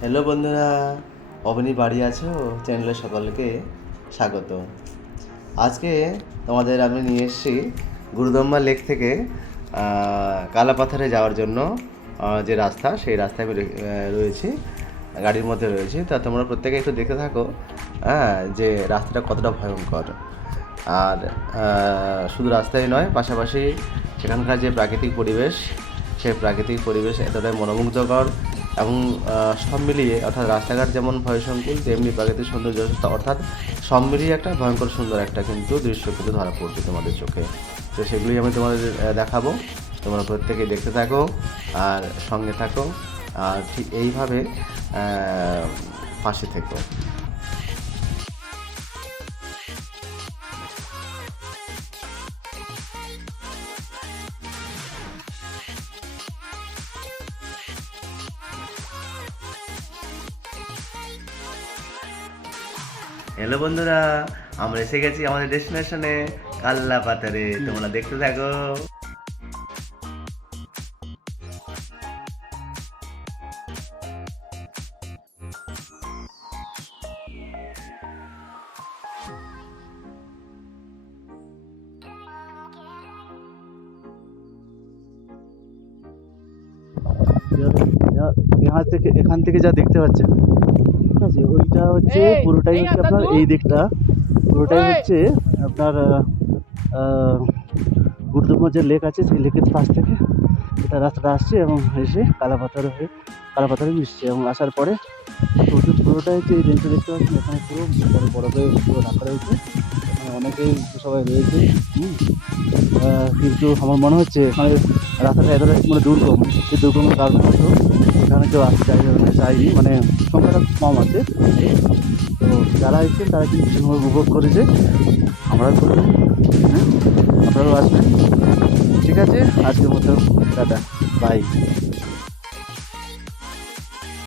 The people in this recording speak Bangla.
হ্যালো বন্ধুরা, অবনী বাড়ি আছো চ্যানেলে সকলকে স্বাগত। আজকে তোমাদের আমি নিয়ে এসেছি গুরুদম্বা লেক থেকে কালাপাথরে যাওয়ার জন্য যে রাস্তা, সেই রাস্তায় আমি রয়েছি, গাড়ির মধ্যে রয়েছি। তা তোমরা প্রত্যেকে একটু দেখতে থাকো, হ্যাঁ, যে রাস্তাটা কতটা ভয়ঙ্কর। আর শুধু রাস্তাই নয়, পাশাপাশি সেখানকার যে প্রাকৃতিক পরিবেশ, সেই প্রাকৃতিক পরিবেশ এতটাই মনোমুগ্ধকর এবং সব মিলিয়ে, অর্থাৎ রাস্তাঘাট যেমন ভয়সংকুল, তেমনি প্রাকৃতিক সৌন্দর্য, অর্থাৎ সব মিলিয়ে একটা ভয়ঙ্কর সুন্দর একটা কিন্তু দৃশ্য কিন্তু ধরা পড়ছে তোমাদের চোখে। তো সেগুলি আমি তোমাদের দেখাবো। তোমরা প্রত্যেকেই দেখতে থাকো আর সঙ্গে থাকো, আর ঠিক এইভাবে পাশে থেকো। হ্যালো বন্ধুরা, আমরা এসে গেছি আমাদের ডেস্টিনেশনে কাল্লাপাতারে। তোমরা দেখতে থাকো। এখান থেকে যা দেখতে পাচ্ছেন, ঠিক আছে, ওইটা হচ্ছে পুরোটাই হচ্ছে আপনার এই দিকটা, পুরোটাই হচ্ছে আপনার গুরুদম্বা যে লেক আছে, সেই লেকের পাশ থেকে এটা রাস্তাটা আসছে এবং এসে কালাপাথরে মিশছে, এবং আসার পরে পুরোটাই হচ্ছে এই রেঞ্জটা দেখতে পাচ্ছেন। এখানে পুরো বড় বড় করে পুরো ঢাকা রয়েছে, এখানে অনেকেই সবাই রয়েছে। কিন্তু আমার মনে হচ্ছে এখানে রাস্তাটা এতটা মানে দুর্গম, সেই দুর্গমের কারণে হয়তো এখানে কেউ আসতে চাইনি, মানে সংখ্যাটা কম আছে। তো যারা এসেছেন তারা কিন্তু ভীষণভাবে উপভোগ করেছে, আমরাও করবো। হ্যাঁ, আপনারাও আসবেন। ঠিক আছে, আজকের মতো টাটা, বাই।